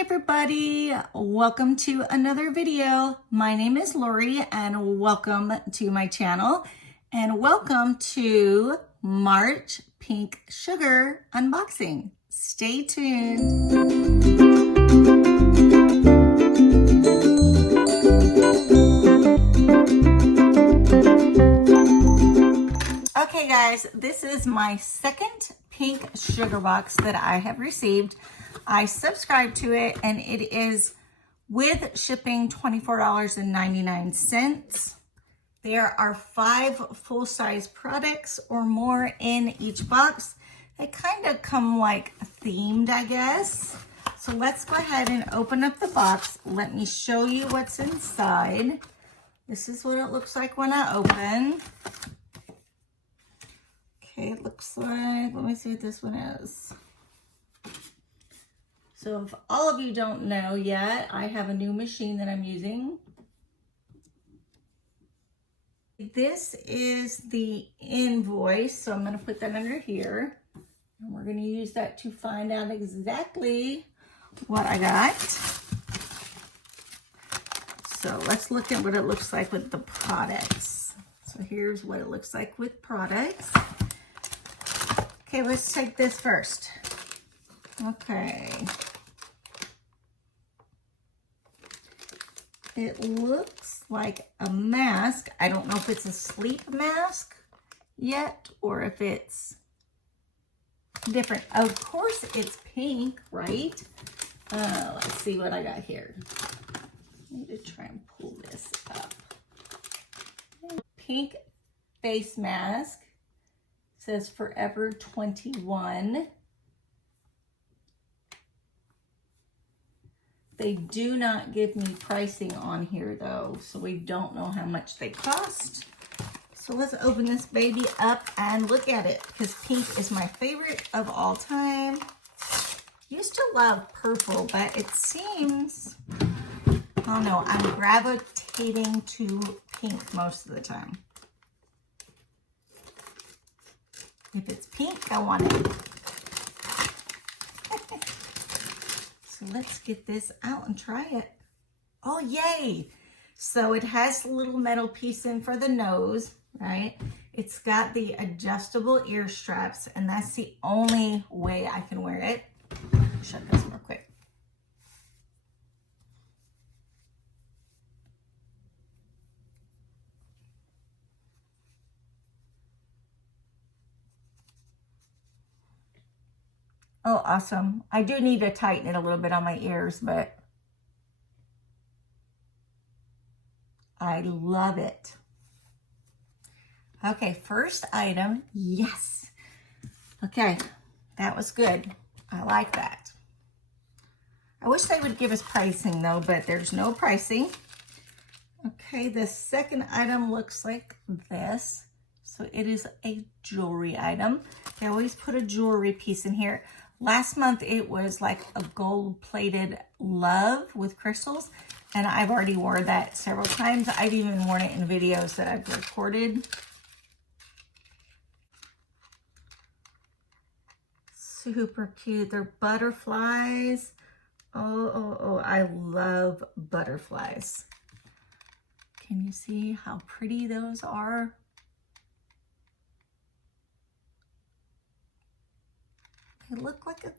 everybody, welcome to another video. My name is Lori and welcome to my channel and welcome to March Pink Sugar unboxing. Stay tuned. Okay guys, this is my second pink sugar box that I have received. I subscribed to it and it is with shipping $24.99. There are 5 full-size products or more in each box. They kind of come like themed, I guess. So let's go ahead and open up the box. Let me show you what's inside. This is what it looks like when I open. Okay, it looks like, let me see what this one is. So if all of you don't know yet, I have a new machine that I'm using. This is the invoice, so I'm going to put that under here. And we're going to use that to find out exactly what I got. So let's look at what it looks like with the products. So here's what it looks like with products. Okay, let's take this first. Okay. It looks like a mask. I don't know if it's a sleep mask yet or if it's different. Of course it's pink, right? Let's see what I got here. I need to try and pull this up. Pink face mask. It says Forever 21. They do not give me pricing on here though, so we don't know how much they cost. So let's open this baby up and look at it, because pink is my favorite of all time. Used to love purple, but it seems, I don't know, I'm gravitating to pink most of the time. If it's pink, I want it. So let's get this out and try it. Oh, yay. So it has a little metal piece in for the nose, right? It's got the adjustable ear straps, and that's the only way I can wear it. Shut this real quick. Oh, awesome. I do need to tighten it a little bit on my ears, but I love it. Okay, first item. Yes. Okay, that was good. I like that. I wish they would give us pricing though, but there's no pricing. Okay, the second item looks like this. So it is a jewelry item. They always put a jewelry piece in here. Last month, it was like a gold-plated love with crystals, and I've already worn that several times. I've even worn it in videos that I've recorded. Super cute. They're butterflies. Oh, I love butterflies. Can you see how pretty those are? They look like a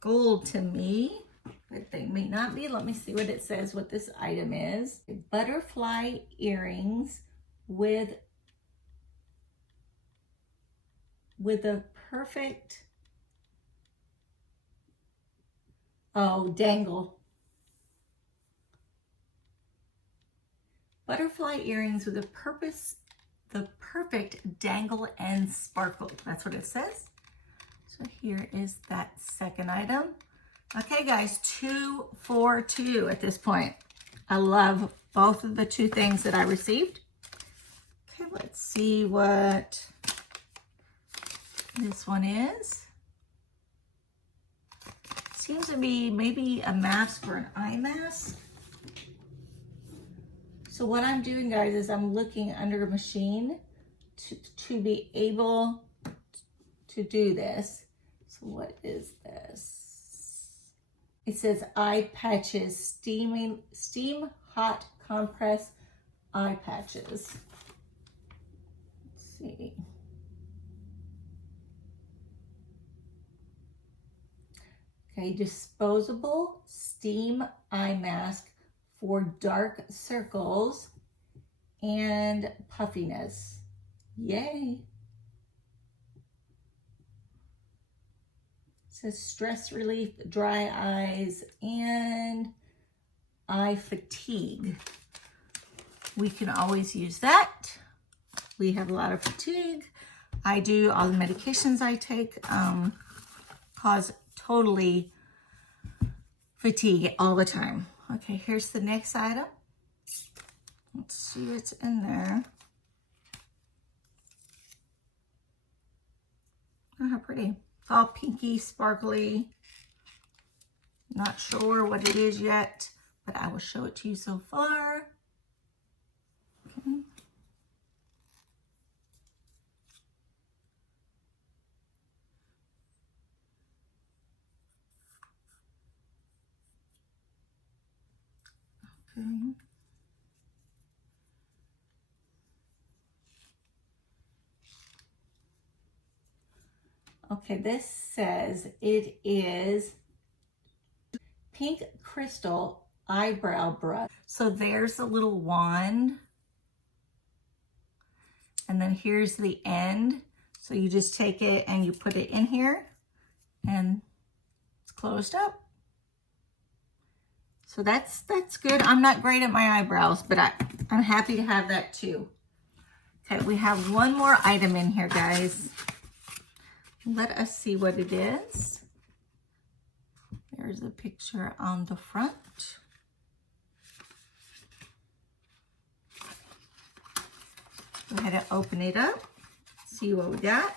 gold to me, but they may not be. Let me see what it says, what this item is. Butterfly earrings with a perfect, dangle. Butterfly earrings with the perfect dangle and sparkle. That's what it says. So here is that second item. Okay, guys, 2 for 2 at this point. I love both of the 2 things that I received. Okay, let's see what this one is. Seems to be maybe a mask or an eye mask. So what I'm doing, guys, is I'm looking under a machine to be able to do this. So what is this? It says eye patches, steam hot compress eye patches. Let's see. Okay, disposable steam eye mask for dark circles and puffiness. Yay. It says stress relief, dry eyes, and eye fatigue. We can always use that. We have a lot of fatigue. I do. All the medications I take cause totally fatigue all the time. Okay, here's the next item. Let's see what's in there. Oh, how pretty. It's all pinky, sparkly. Not sure what it is yet, but I will show it to you so far. Okay. Okay. Okay, this says it is pink crystal eyebrow brush. So there's a little wand. And then here's the end. So you just take it and you put it in here and it's closed up. So that's good. I'm not great at my eyebrows, but I'm happy to have that too. Okay, we have one more item in here, guys. Let us see what it is. There's a picture on the front. Go ahead and open it up. See what we got.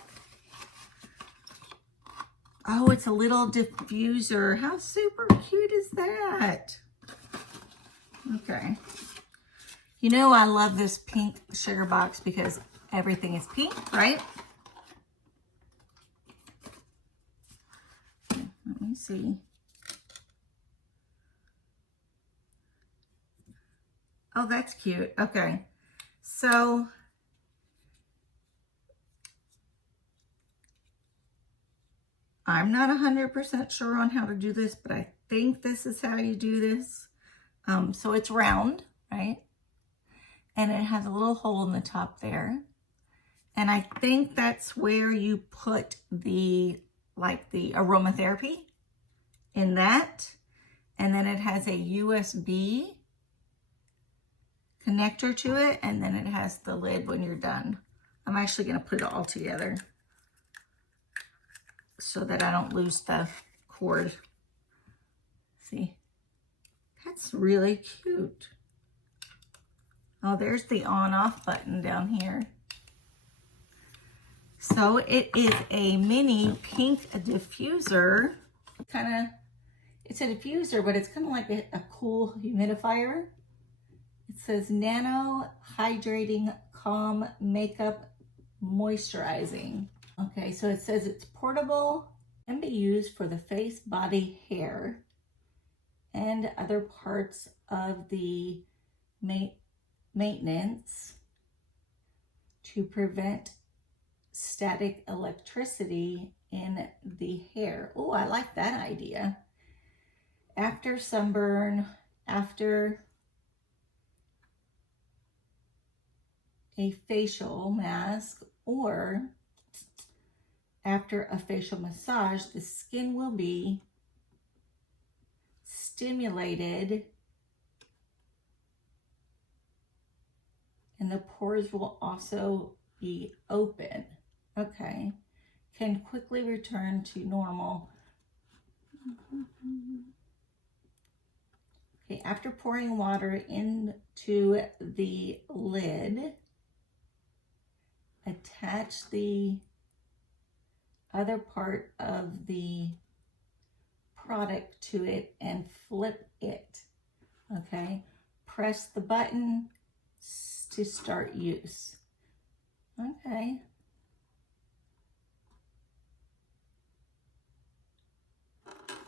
Oh, it's a little diffuser. How super cute is that? Okay. You know I love this pink sugar box because everything is pink, right? Okay, let me see. Oh, that's cute. Okay. So I'm not 100% sure on how to do this, but I think this is how you do this. So it's round, right? And it has a little hole in the top there. And I think that's where you put the, like the aromatherapy in that. And then it has a USB connector to it. And then it has the lid when you're done. I'm actually going to put it all together so that I don't lose the cord. See, that's really cute. Oh, there's the on-off button down here. So it is a mini pink diffuser. It's a diffuser, but it's kind of like a cool humidifier. It says nano hydrating calm makeup moisturizing. Okay, so it says it's portable, can be used for the face, body, hair, and other parts of the maintenance to prevent static electricity in the hair. Oh, I like that idea. After sunburn, after a facial mask, or after a facial massage, the skin will be stimulated and the pores will also be open. Okay, can quickly return to normal. Okay, after pouring water into the lid, attach the other part of the product to it and flip it. Okay, press the button to start use. Okay.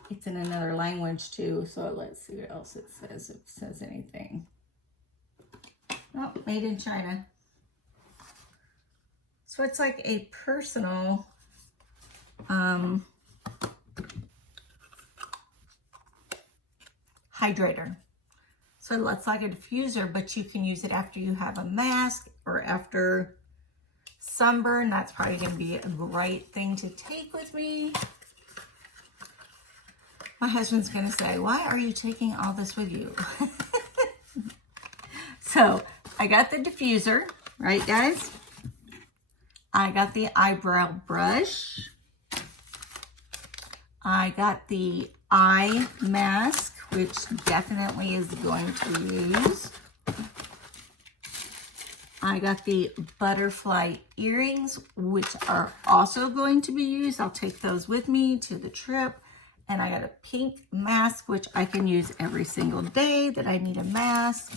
It's in another language too, so let's see what else it says, if it says anything. Oh, made in China. So it's like a personal hydrator. So it looks like a diffuser, but you can use it after you have a mask or after sunburn. That's probably going to be a great thing to take with me. My husband's going to say, why are you taking all this with you? So I got the diffuser, right guys? I got the eyebrow brush. I got the eye mask, which definitely is going to use. I got the butterfly earrings, which are also going to be used. I'll take those with me to the trip. And I got a pink mask, which I can use every single day that I need a mask.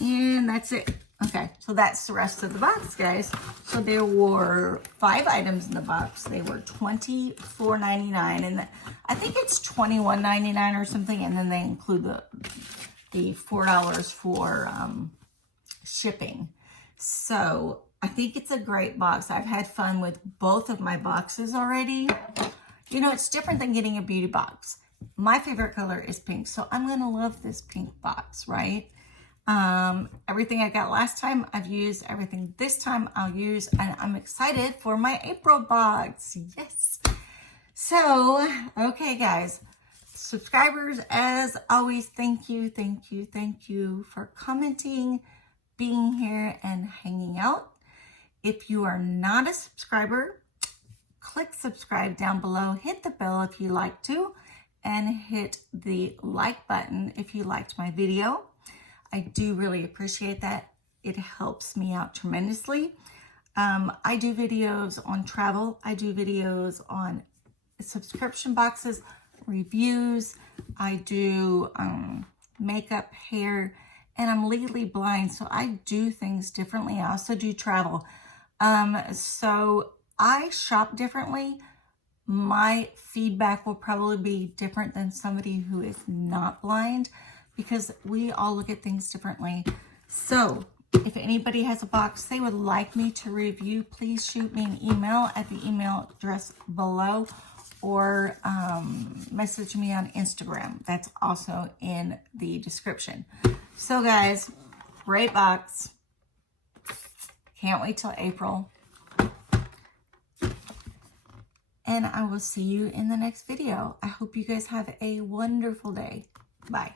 And that's it. Okay, so that's the rest of the box, guys. So there were 5 items in the box. They were $24.99, and I think it's $21.99 or something. And then they include the $4 for shipping. So I think it's a great box. I've had fun with both of my boxes already. You know, it's different than getting a beauty box. My favorite color is pink, so I'm gonna love this pink box, right? Everything I got last time, I've used. Everything this time, I'll use, and I'm excited for my April box. Yes. So, okay, guys. Subscribers, as always, thank you, thank you, thank you for commenting, being here, and hanging out. If you are not a subscriber, click subscribe down below, hit the bell if you like to, and hit the like button if you liked my video. I do really appreciate that. It helps me out tremendously. I do videos on travel. I do videos on subscription boxes, reviews. I do makeup, hair, and I'm legally blind, so I do things differently. I also do travel. So I shop differently. My feedback will probably be different than somebody who is not blind, because we all look at things differently. So if anybody has a box they would like me to review, please shoot me an email at the email address below, or message me on Instagram. That's also in the description. So guys, great box. Can't wait till April. And I will see you in the next video. I hope you guys have a wonderful day. Bye.